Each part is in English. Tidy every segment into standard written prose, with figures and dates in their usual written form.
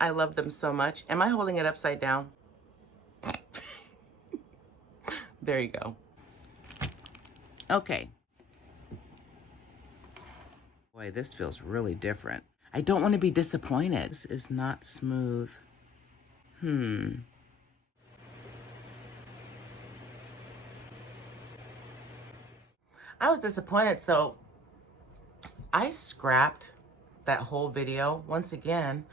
I love them so much. Am I holding it upside down? There you go. Okay. Boy, this feels really different. I don't want to be disappointed. This is not smooth. I was disappointed, so I scrapped that whole video once again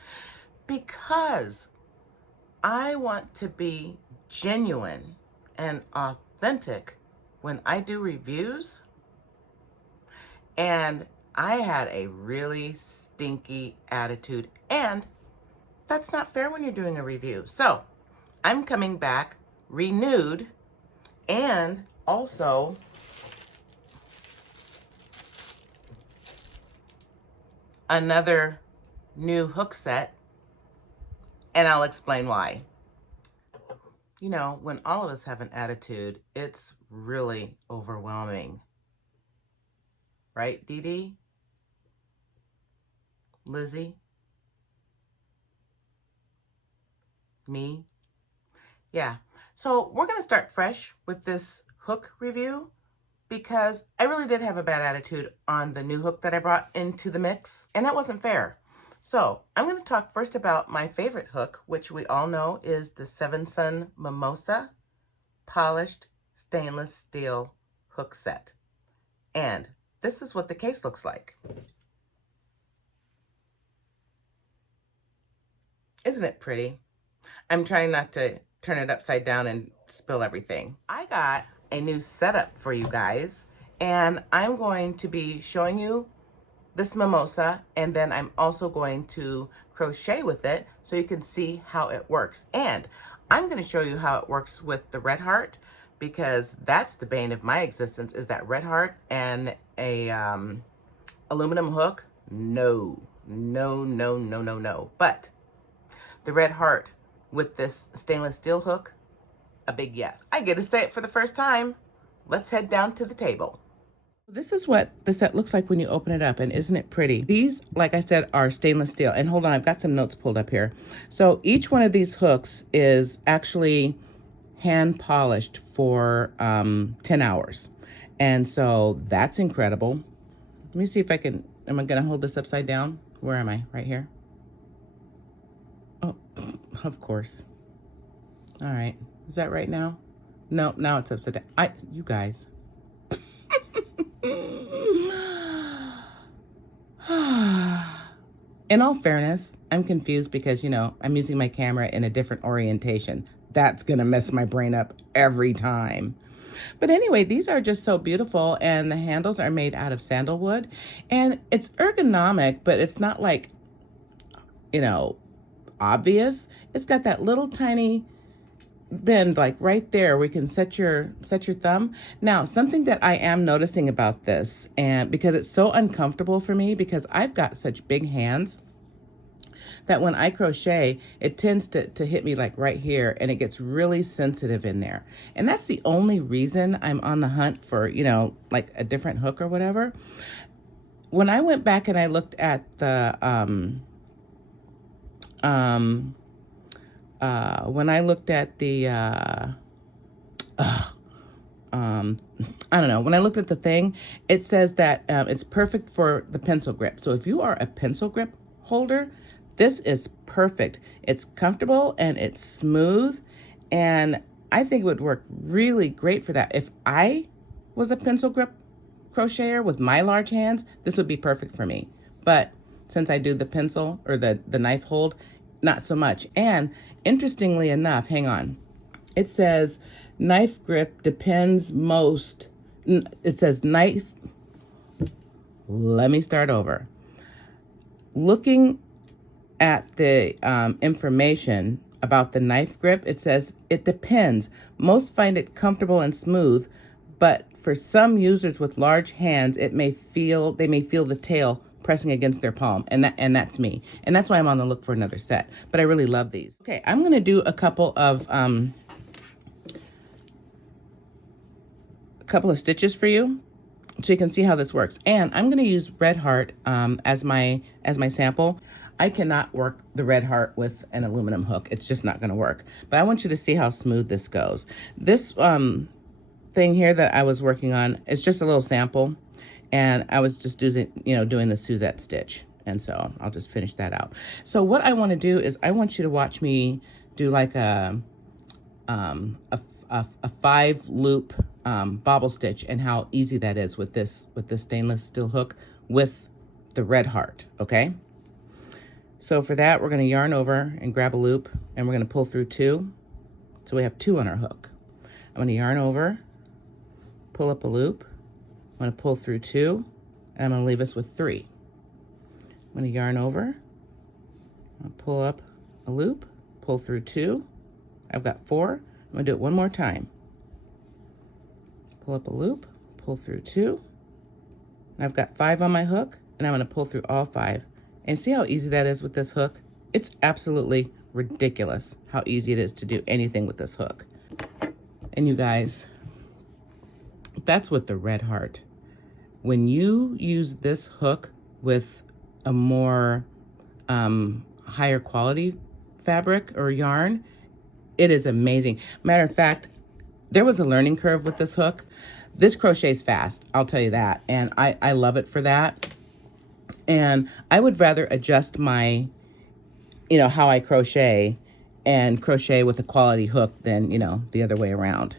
because I want to be genuine and authentic when I do reviews. And I had a really stinky attitude, and that's not fair when you're doing a review. So I'm coming back renewed, and also another new hook set, and I'll explain why. You know, when all of us have an attitude, it's really overwhelming. Right, Dee Dee? Lizzie? Me? Yeah. So we're going to start fresh with this hook review because I really did have a bad attitude on the new hook that I brought into the mix, and that wasn't fair. So I'm going to talk first about my favorite hook, which we all know is the Sevensun Mimosa polished stainless steel hook set. And this is what the case looks like. Isn't it pretty? I'm trying not to turn it upside down and spill everything. I got a new setup for you guys, and I'm going to be showing you this mimosa, and then I'm also going to crochet with it so you can see how it works. And I'm going to show you how it works with the red heart, because that's the bane of my existence, is that red heart and a aluminum hook. No, no, no, no, no, no. But the red heart with this stainless steel hook, a big yes. I get to say it for the first time. Let's head down to the table. This is what the set looks like when you open it up, and isn't it pretty? These, like I said, are stainless steel. And hold on, I've got some notes pulled up here. So each one of these hooks is actually hand polished for 10 hours. And so that's incredible. Let me see if I can, am I gonna hold this upside down? Where am I? Right here? Oh, of course. All right, is that right now? No, now it's upside down. You guys. In all fairness, I'm confused because, you know, I'm using my camera in a different orientation. That's gonna mess my brain up every time. But anyway, these are just so beautiful, and the handles are made out of sandalwood, and it's ergonomic, but it's not like, you know, obvious. It's got that little tiny bend like right there where you can set your thumb. Now, something that I am noticing about this, and because it's so uncomfortable for me because I've got such big hands, that when I crochet, it tends to hit me like right here, and it gets really sensitive in there. And that's the only reason I'm on the hunt for, you know, like a different hook or whatever. When I went back and I looked at the when I looked at the I don't know, when I looked at the thing, it says that it's perfect for the pencil grip. So if you are a pencil grip holder, this is perfect. It's comfortable and it's smooth, and I think it would work really great for that. If I was a pencil grip crocheter with my large hands, this would be perfect for me. But since I do the pencil or the knife hold, not so much. And interestingly enough, hang on, it says knife grip depends most, it says knife, let me start over. Looking at the information about the knife grip, it says it depends. Most find it comfortable and smooth, but for some users with large hands, they may feel the tail pressing against their palm, and that's me. And that's why I'm on the look for another set. But I really love these. Okay, I'm gonna do a couple of stitches for you so you can see how this works. And I'm gonna use Red Heart as my sample. I cannot work the red heart with an aluminum hook. It's just not gonna work. But I want you to see how smooth this goes. This thing here that I was working on is just a little sample, and I was just doing the Suzette stitch. And so I'll just finish that out. So what I want to do is I want you to watch me do like a 5-loop bobble stitch, and how easy that is with this stainless steel hook with the red heart. Okay, so for that we're going to yarn over and grab a loop, and we're going to pull through 2, so we have 2 on our hook. I'm going to yarn over, pull up a loop, I'm going to pull through 2, and I'm going to leave us with 3. I'm going to yarn over, I'll pull up a loop, pull through 2, I've got 4. I'm going to do it one more time. Pull up a loop, pull through 2, and I've got 5 on my hook, and I'm going to pull through all 5. And see how easy that is with this hook? It's absolutely ridiculous how easy it is to do anything with this hook. And you guys, that's with the red heart. When you use this hook with a more higher quality fabric or yarn, it is amazing. Matter of fact, there was a learning curve with this hook. This crochets fast, I'll tell you that. And I love it for that. And I would rather adjust my, how I crochet and crochet with a quality hook than, the other way around.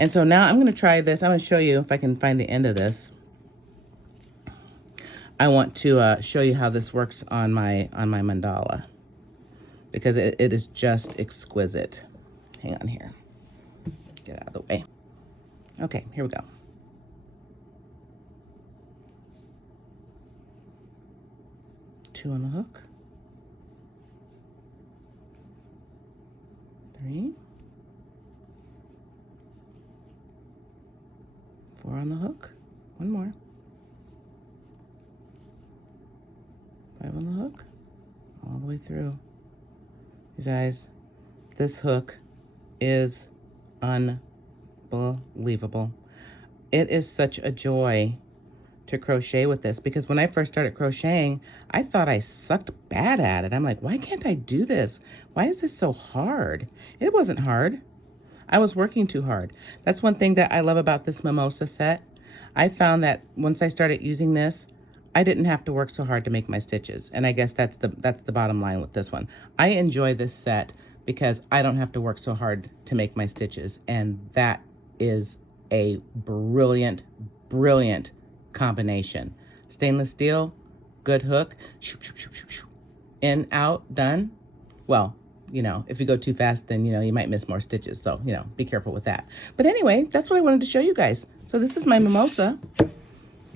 And so now I'm going to try this. I'm going to show you if I can find the end of this. I want to show you how this works on my mandala, because it is just exquisite. Hang on here. Get out of the way. Okay, here we go. Two on the hook. 3. 4 on the hook. 1 more. 5 on the hook. All the way through. You guys, this hook is unbelievable. It is such a joy to crochet with this, because when I first started crocheting, I thought I sucked bad at it. I'm like, why can't I do this? Why is this so hard? It wasn't hard. I was working too hard. That's one thing that I love about this Mimosa set. I found that once I started using this, I didn't have to work so hard to make my stitches. And I guess that's the bottom line with this one. I enjoy this set because I don't have to work so hard to make my stitches. And that is a brilliant, brilliant combination. Stainless steel, good hook, in, out, done. Well, if you go too fast, then, you might miss more stitches. So, be careful with that. But anyway, that's what I wanted to show you guys. So this is my Mimosa,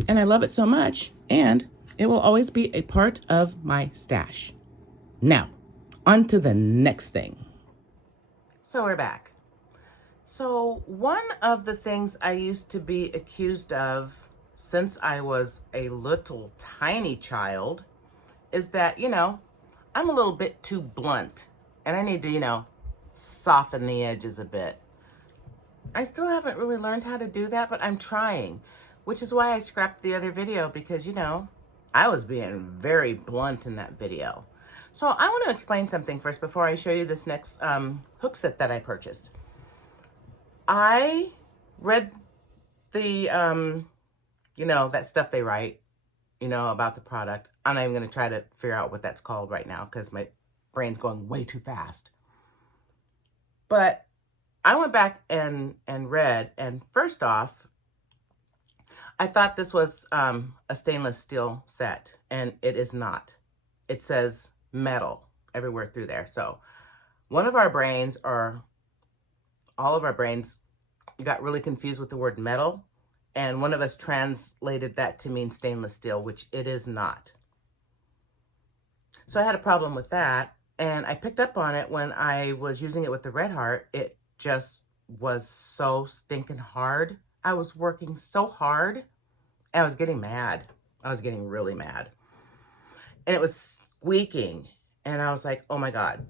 and I love it so much, and it will always be a part of my stash. Now, on to the next thing. So we're back. So one of the things I used to be accused of since I was a little tiny child is that, I'm a little bit too blunt, and I need to, soften the edges a bit. I still haven't really learned how to do that, but I'm trying, which is why I scrapped the other video, because, I was being very blunt in that video. So I want to explain something first before I show you this next hook set that I purchased. I read the, that stuff they write, about the product. I'm not even going to try to figure out what that's called right now because my brain's going way too fast. But I went back and read, and first off, I thought this was a stainless steel set, and it is not. It says metal everywhere through there. So one of our brains, or all of our brains, got really confused with the word metal, and one of us translated that to mean stainless steel, which it is not. So I had a problem with that, and I picked up on it when I was using it with the red heart. It just was so stinking hard. I was working so hard, and I was getting mad. I was getting really mad. And it was squeaking, and I was like, oh my God,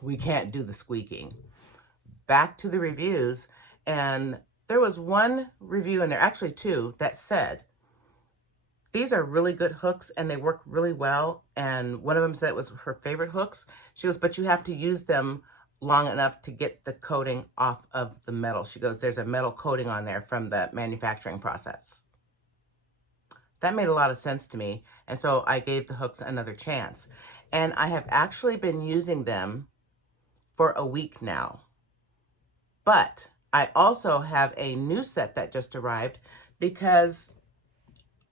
we can't do the squeaking. Back to the reviews, and there was one review in there, actually 2, that said, These are really good hooks and they work really well. And one of them said it was her favorite hooks. She goes, but you have to use them long enough to get the coating off of the metal. She goes, there's a metal coating on there from the manufacturing process. That made a lot of sense to me. And so I gave the hooks another chance. And I have actually been using them for a week now. But I also have a new set that just arrived because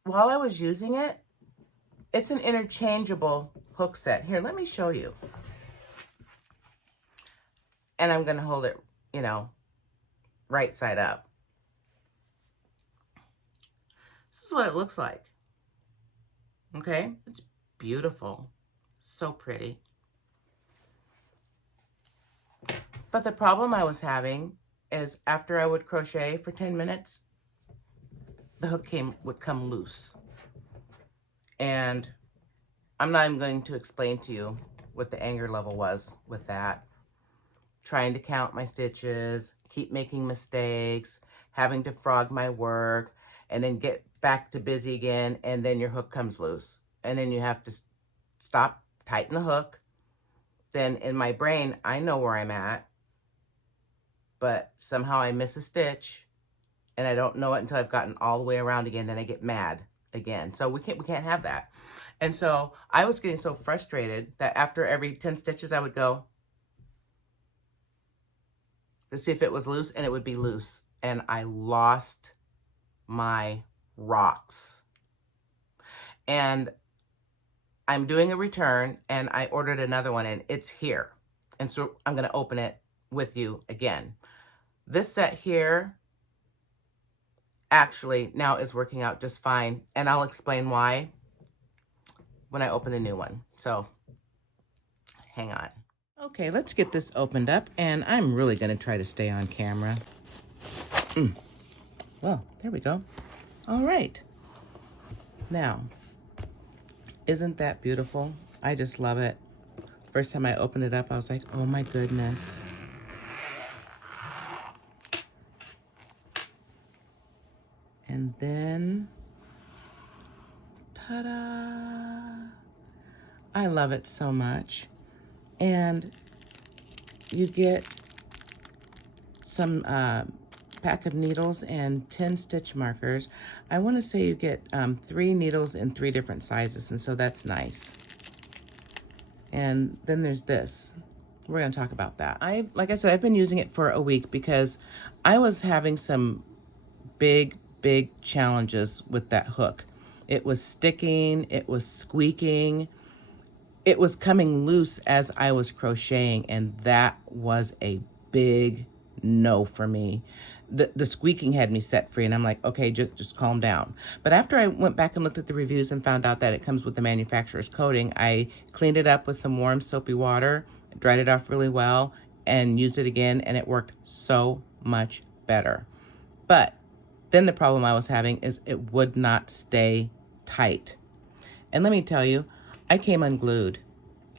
while I was using it, it's an interchangeable hook set. Here, let me show you. And I'm going to hold it, you know, right side up. This is what it looks like. Okay, it's beautiful. So pretty. But the problem I was having is after I would crochet for 10 minutes, the hook would come loose. And I'm not even going to explain to you what the anger level was with that. Trying to count my stitches, keep making mistakes, having to frog my work, and then get back to busy again, and then your hook comes loose. And then you have to stop, tighten the hook. Then in my brain, I know where I'm at, but somehow I miss a stitch, and I don't know it until I've gotten all the way around again, then I get mad again. So we can't have that. And so I was getting so frustrated that after every 10 stitches, I would go to see if it was loose, and it would be loose. And I lost my rocks. And I'm doing a return, and I ordered another one, and it's here. And so I'm going to open it with you again. This set here actually now is working out just fine, and I'll explain why when I open the new one. So hang on. Okay, let's get this opened up, and I'm really going to try to stay on camera. Well, there we go. All right. Now, isn't that beautiful? I just love it. First time I opened it up, I was like, oh my goodness. And then, ta-da! I love it so much. And you get some pack of needles and 10 stitch markers. I want to say you get 3 needles in 3 different sizes, and so that's nice. And then there's this. We're going to talk about that. Like I said, I've been using it for a week because I was having some big challenges with that hook. It was sticking, it was squeaking, it was coming loose as I was crocheting, and that was a big no for me. The squeaking had me set free, and I'm like, okay, just calm down. But after I went back and looked at the reviews and found out that it comes with the manufacturer's coating, I cleaned it up with some warm soapy water, dried it off really well, and used it again, and it worked so much better. But then the problem I was having is it would not stay tight. And let me tell you, I came unglued.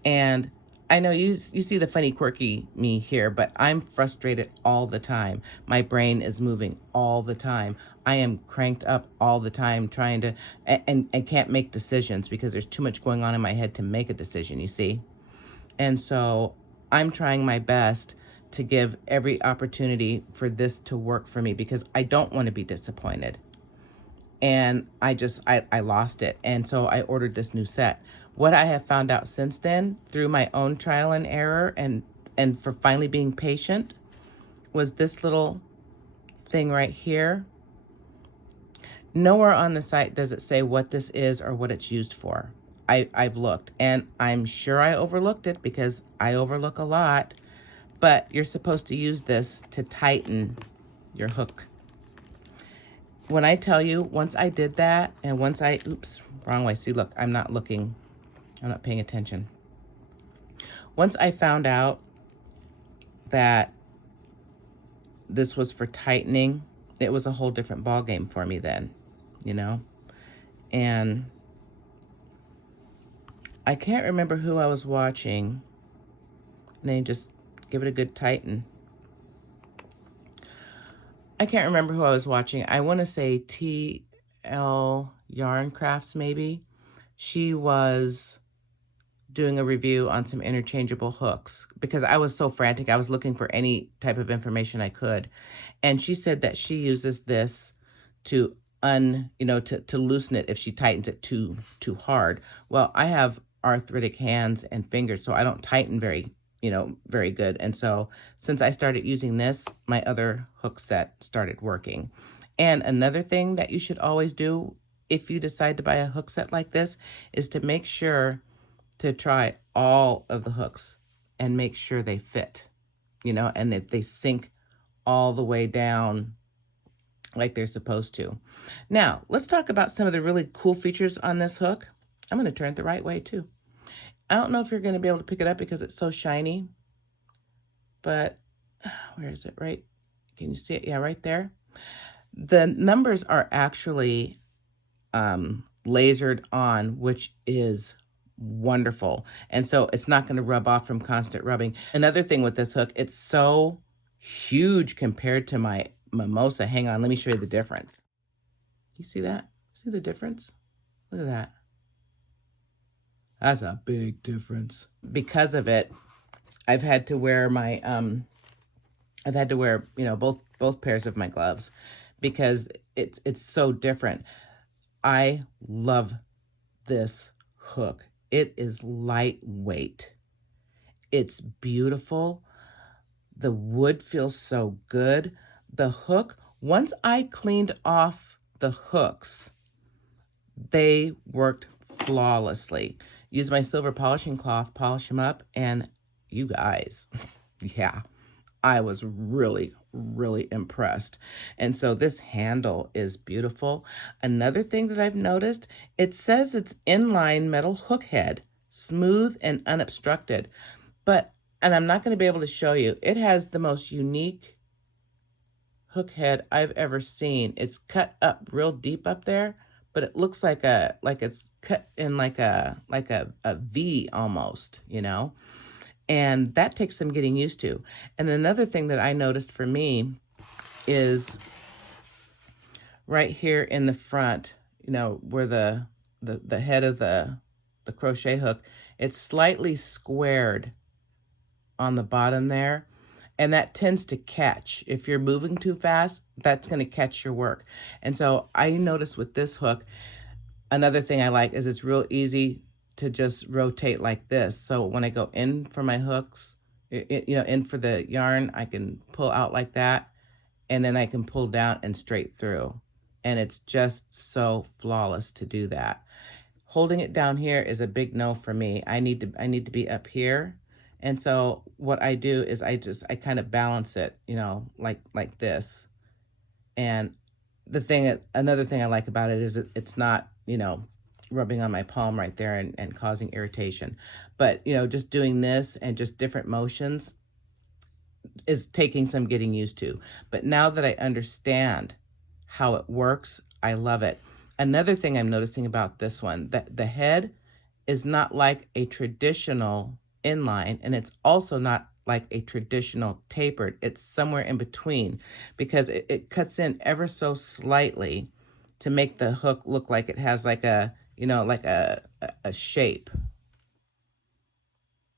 And I know you see the funny, quirky me here, but I'm frustrated all the time. My brain is moving all the time. I am cranked up all the time trying to, and can't make decisions because there's too much going on in my head to make a decision, you see? And so I'm trying my best to give every opportunity for this to work for me because I don't want to be disappointed. And I lost it. And so I ordered this new set. What I have found out since then, through my own trial and error and for finally being patient, was this little thing right here. Nowhere on the site does it say what this is or what it's used for. I've looked, and I'm sure I overlooked it because I overlook a lot, but you're supposed to use this to tighten your hook. When I tell you, once I did that, and once I, oops, wrong way. See, look, I'm not looking. I'm not paying attention. Once I found out that this was for tightening, it was a whole different ballgame for me then, you know? And I can't remember who I was watching. And they just give it a good tighten. I can't remember who I was watching. I want to say L Yarn Crafts maybe. She was doing a review on some interchangeable hooks because I was so frantic. I was looking for any type of information I could. And she said that she uses this to to loosen it if she tightens it too hard. Well, I have arthritic hands and fingers, so I don't tighten very good. And so since I started using this, my other hook set started working. And another thing that you should always do if you decide to buy a hook set like this is to make sure to try all of the hooks and make sure they fit, and that they sink all the way down like they're supposed to. Now, let's talk about some of the really cool features on this hook. I'm going to turn it the right way too. I don't know if you're going to be able to pick it up because it's so shiny, but where is it? Right? Can you see it? Yeah, right there. The numbers are actually lasered on, which is wonderful. And so it's not going to rub off from constant rubbing. Another thing with this hook, it's so huge compared to my Mimosa. Hang on, let me show you the difference. You see that? See the difference? Look at that. That's a big difference. Because of it, I've had to wear my both pairs of my gloves because it's so different. I love this hook. It is lightweight. It's beautiful. The wood feels so good. The hook, once I cleaned off the hooks, they worked flawlessly. Use my silver polishing cloth, polish them up, and you guys, yeah, I was really, really impressed. And so this handle is beautiful. Another thing that I've noticed, it says it's inline metal hook head, smooth and unobstructed. And I'm not going to be able to show you, it has the most unique hook head I've ever seen. It's cut up real deep up there, but it looks like it's cut in like a V almost, and that takes some getting used to. And another thing that I noticed for me is right here in the front, where the head of the crochet hook, it's slightly squared on the bottom there. And that tends to catch. If you're moving too fast, that's going to catch your work. And so I noticed with this hook, another thing I like is it's real easy to just rotate like this. So when I go in for my hooks, in for the yarn, I can pull out like that, and then I can pull down and straight through. And it's just so flawless to do that. Holding it down here is a big no for me. I need to be up here. And so what I do is I kind of balance it, like this. And another thing I like about it is it's not, rubbing on my palm right there and causing irritation. But, just doing this and just different motions is taking some getting used to. But now that I understand how it works, I love it. Another thing I'm noticing about this one, that the head is not like a traditional inline, and it's also not like a traditional tapered. It's somewhere in between because it cuts in ever so slightly to make the hook look like it has like a shape.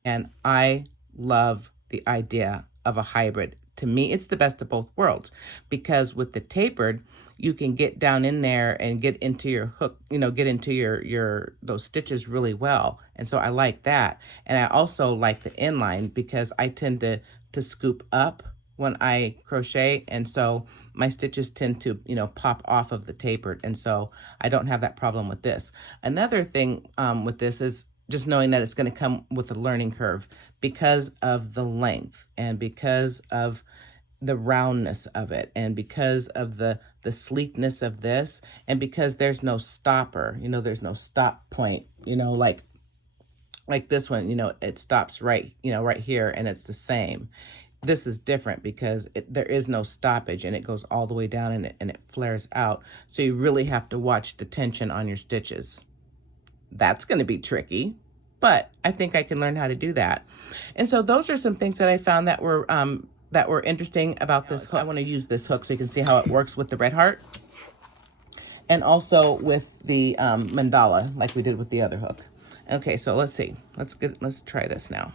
And I love the idea of a hybrid. To me, it's the best of both worlds because with the tapered, you can get down in there and get into your hook, get into your those stitches really well. And so I like that. And I also like the inline because I tend to scoop up when I crochet. And so my stitches tend to, pop off of the tapered. And so I don't have that problem with this. Another thing with this is just knowing that it's going to come with a learning curve because of the length and because of the roundness of it and because of the sleekness of this and because there's no stopper, there's no stop point, like this one, it stops right here and it's the same. This is different because there is no stoppage and it goes all the way down and it flares out. So you really have to watch the tension on your stitches. That's going to be tricky, but I think I can learn how to do that. And so those are some things that I found that were interesting about this hook. I want to use this hook so you can see how it works with the red heart. and also with the mandala, like we did with the other hook. Okay, so let's see. Let's try this now.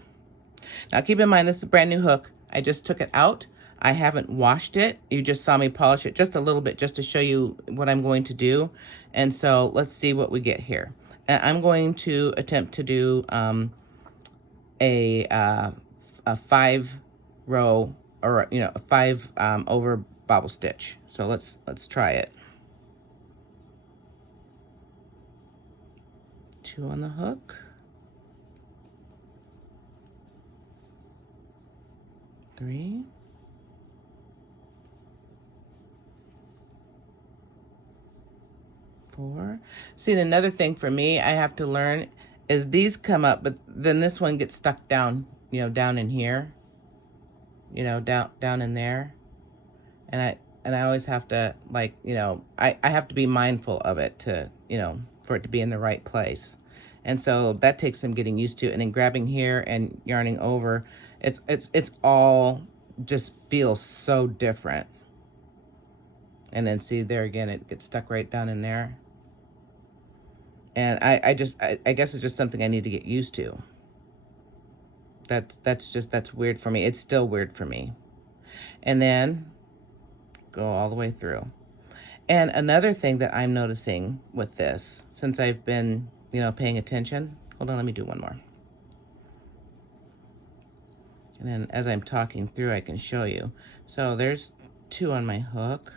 Now keep in mind, this is a brand new hook. I just took it out. I haven't washed it. You just saw me polish it just a little bit just to show you what I'm going to do. And so let's see what we get here. And I'm going to attempt to do a 5-row, or a 5 over bobble stitch. So let's try it. 2 on the hook. 3. 4. See, another thing for me I have to learn is these come up, but then this one gets stuck down, down in here, down in there. And I always have to, like, I have to be mindful of it to, for it to be in the right place. And so that takes some getting used to. And then grabbing here and yarning over, it's all just feels so different. And then see there again, it gets stuck right down in there. And I guess it's just something I need to get used to. That's weird for me. It's still weird for me. And then go all the way through. And another thing that I'm noticing with this, since I've been, paying attention, hold on, let me do one more. And then as I'm talking through, I can show you. So there's 2 on my hook.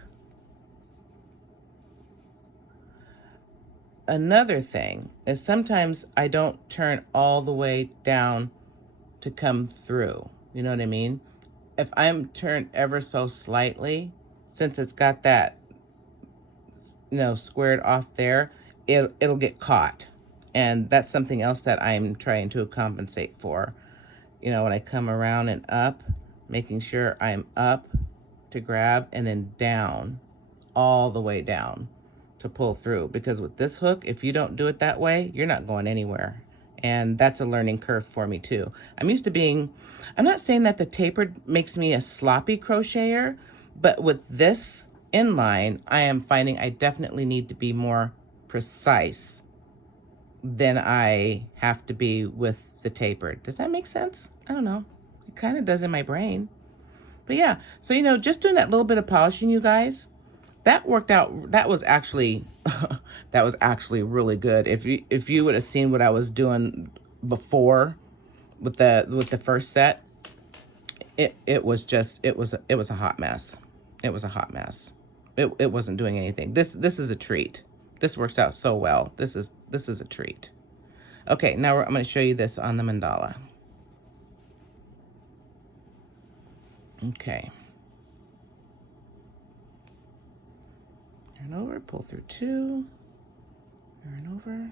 Another thing is sometimes I don't turn all the way down to come through. You know what I mean? If I'm turned ever so slightly, since it's got that, squared off there, it'll get caught. And that's something else that I'm trying to compensate for. When I come around and up, making sure I'm up to grab and then down, all the way down to pull through. Because with this hook, if you don't do it that way, you're not going anywhere. And that's a learning curve for me too. I'm used to being, I'm not saying that the tapered makes me a sloppy crocheter, but with this inline, I am finding I definitely need to be more precise than I have to be with the tapered. Does that make sense? I don't know. It kind of does in my brain. But yeah, so just doing that little bit of polishing, you guys, that worked out. That was actually that was actually really good. If you would have seen what I was doing before with the first set, it was a hot mess. It was a hot mess. It wasn't doing anything. This is a treat. This works out so well. This is a treat. Okay, now I'm going to show you this on the mandala. Okay. Yarn over, pull through 2. Yarn over,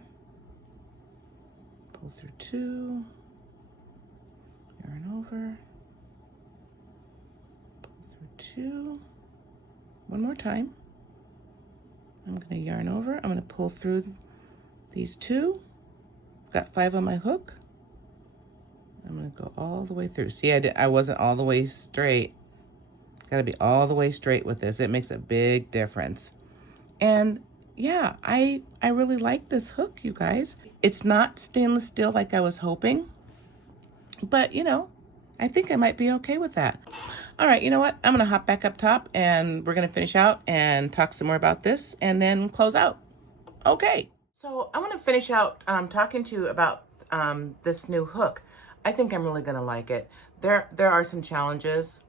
pull through 2. Yarn over, pull through 2. One more time. I'm going to yarn over. I'm going to pull through these 2. I've got 5 on my hook. I'm going to go all the way through. See, I wasn't all the way straight. Got to be all the way straight with this. It makes a big difference. And yeah, I really like this hook, you guys. It's not stainless steel like I was hoping, but I think I might be okay with that. All right, you know what? I'm going to hop back up top and we're going to finish out and talk some more about this and then close out. Okay. So I want to finish out talking to you about this new hook. I think I'm really going to like it. There are some challenges,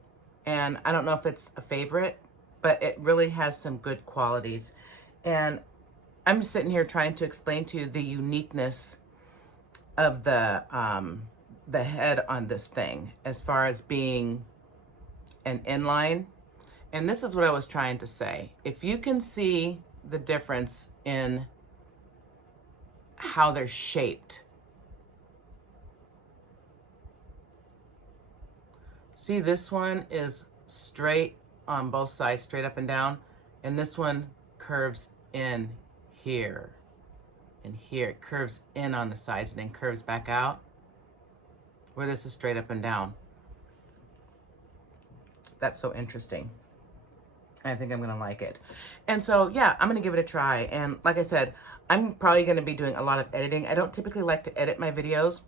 and I don't know if it's a favorite, but it really has some good qualities. And I'm sitting here trying to explain to you the uniqueness of the head on this thing as far as being an inline. And this is what I was trying to say. If you can see the difference in how they're shaped. See, this one is straight on both sides, straight up and down. And this one curves in here. And here, it curves in on the sides and then curves back out. Where this is straight up and down. That's so interesting. I think I'm going to like it. And so, yeah, I'm going to give it a try. And like I said, I'm probably going to be doing a lot of editing. I don't typically like to edit my videos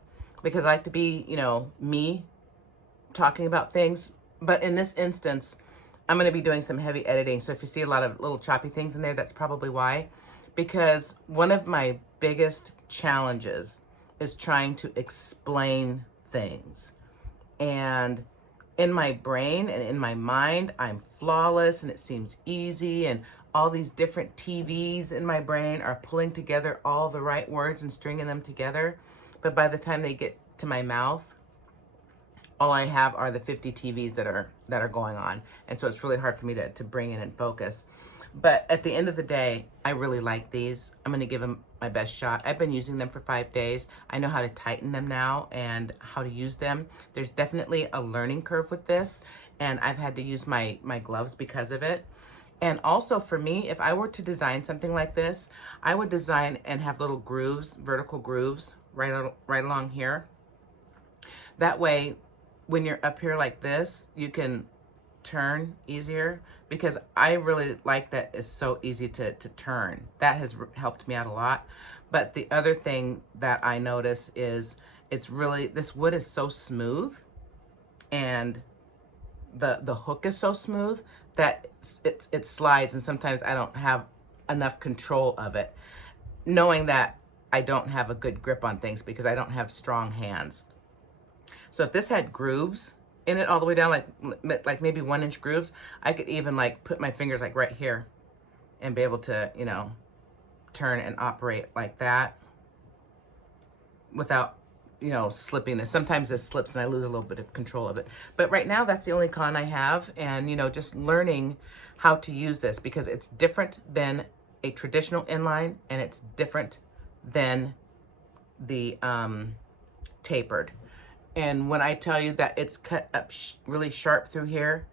because I like to be, you know, me talking about things. But in this instance, I'm going to be doing some heavy editing. So if you see a lot of little choppy things in there, that's probably why. Because one of my biggest challenges is trying to explain things. And in my brain and in my mind, I'm flawless and it seems easy, and all these different TVs in my brain are pulling together all the right words and stringing them together. But by the time they get to my mouth, all I have are the 50 TVs that are going on. And so it's really hard for me to bring in and focus. But at the end of the day, I really like these. I'm going to give them my best shot. I've been using them for 5 days. I know how to tighten them now and how to use them. There's definitely a learning curve with this, and I've had to use my gloves because of it. And also for me, if I were to design something like this, I would design and have little grooves, vertical grooves, right along here. That way, when you're up here like this, you can turn easier, because I really like that it's so easy to turn. That has helped me out a lot. But the other thing that I notice is it's really, this wood is so smooth, and the hook is so smooth that it slides, and sometimes I don't have enough control of it, knowing that I don't have a good grip on things because I don't have strong hands. So if this had grooves in it all the way down, like maybe 1-inch grooves, I could even like put my fingers like right here and be able to, you know, turn and operate like that without, you know, slipping this. Sometimes this slips and I lose a little bit of control of it. But right now, that's the only con I have. And, you know, just learning how to use this, because it's different than a traditional inline, and it's different than the tapered. And when I tell you that it's cut up really sharp through here,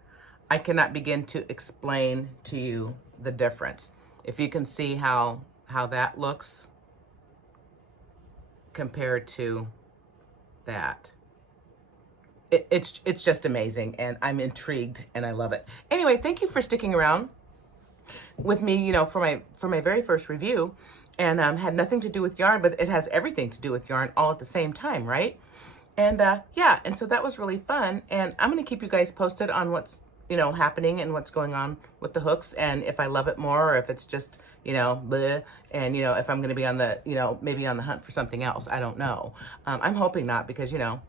I cannot begin to explain to you the difference. If you can see how that looks compared to that. It's just amazing, and I'm intrigued and I love it. Anyway, thank you for sticking around with me, you know, for my very first review, and had nothing to do with yarn, but it has everything to do with yarn all at the same time, right? And yeah, and so that was really fun, and I'm going to keep you guys posted on what's, you know, happening and what's going on with the hooks, and if I love it more, or if it's just, you know, bleh, and, you know, if I'm going to be on the, you know, maybe on the hunt for something else. I don't know. I'm hoping not, because, you know,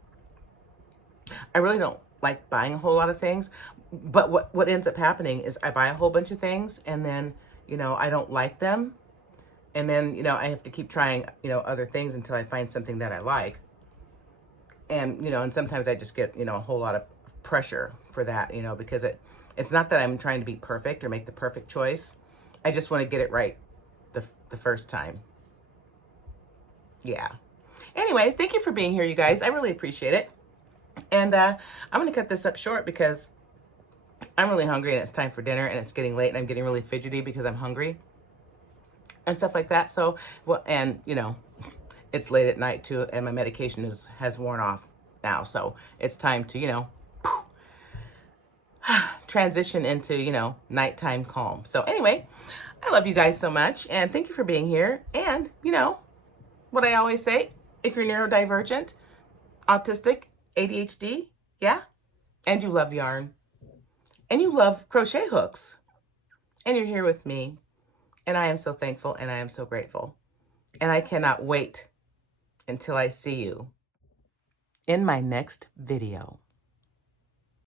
I really don't like buying a whole lot of things, but what ends up happening is I buy a whole bunch of things, and then, you know, I don't like them, and then, you know, I have to keep trying, you know, other things until I find something that I like. And, you know, and sometimes I just get, you know, a whole lot of pressure for that, you know, because it's not that I'm trying to be perfect or make the perfect choice. I just want to get it right the first time. Yeah. Anyway, thank you for being here, you guys. I really appreciate it. And I'm going to cut this up short because I'm really hungry and it's time for dinner, and it's getting late and I'm getting really fidgety because I'm hungry and stuff like that. So, well, and, you know, it's late at night too, and my medication has worn off now. So it's time to, you know, transition into, you know, nighttime calm. So anyway, I love you guys so much, and thank you for being here. And, you know, what I always say, if you're neurodivergent, autistic, ADHD, yeah, and you love yarn, and you love crochet hooks, and you're here with me, and I am so thankful, and I am so grateful. And I cannot wait until I see you in my next video.